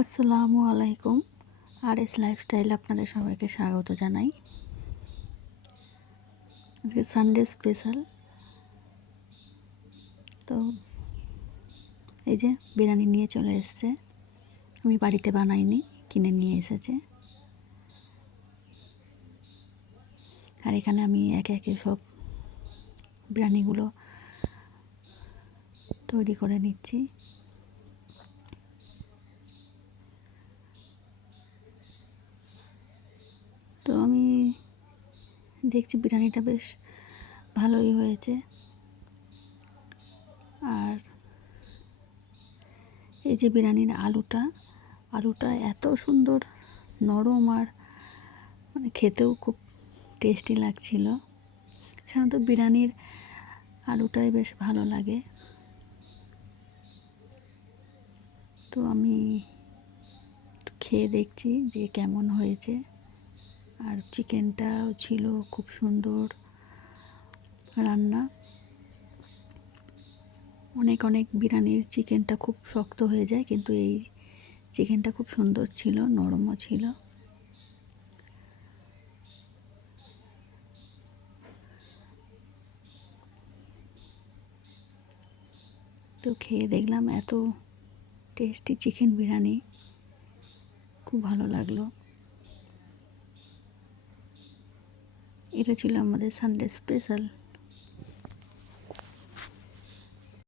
আসসালামু আলাইকুম। আর S lifestyle আপনাদের সবাইকে স্বাগত জানাই। আজকে সানডে স্পেশাল। তো এই যে বিরিয়ানি নিয়ে চলে এসেছে। আমি বাড়িতে বানাইনি, কিনে নিয়ে এসেছে। আর এখানে আমি একে একে সব বিরিয়ানিগুলো তৈরি করে নিচ্ছি। তো আমি দেখছি বিরিয়ানিটা বেশ ভালোই হয়েছে। আর এই যে বিরিয়ানির আলুটা এত সুন্দর নরম, আর মানে খেতেও খুব টেস্টি লাগছিল। সাধারণত বিরিয়ানির আলুটাই বেশ ভালো লাগে। তো আমি একটু খেয়ে দেখছি যে কেমন হয়েছে। আর চিকেনটাও ছিল খুব সুন্দর রান্না। অনেক বিরিয়ানির চিকেনটা খুব শক্ত হয়ে যায়, কিন্তু এই চিকেনটা খুব সুন্দর ছিল, নরমও ছিল। তো খেয়ে দেখলাম এত টেস্টি চিকেন বিরিয়ানি, খুব ভালো লাগলো। এটা ছিল আমাদের সানডে স্পেশাল।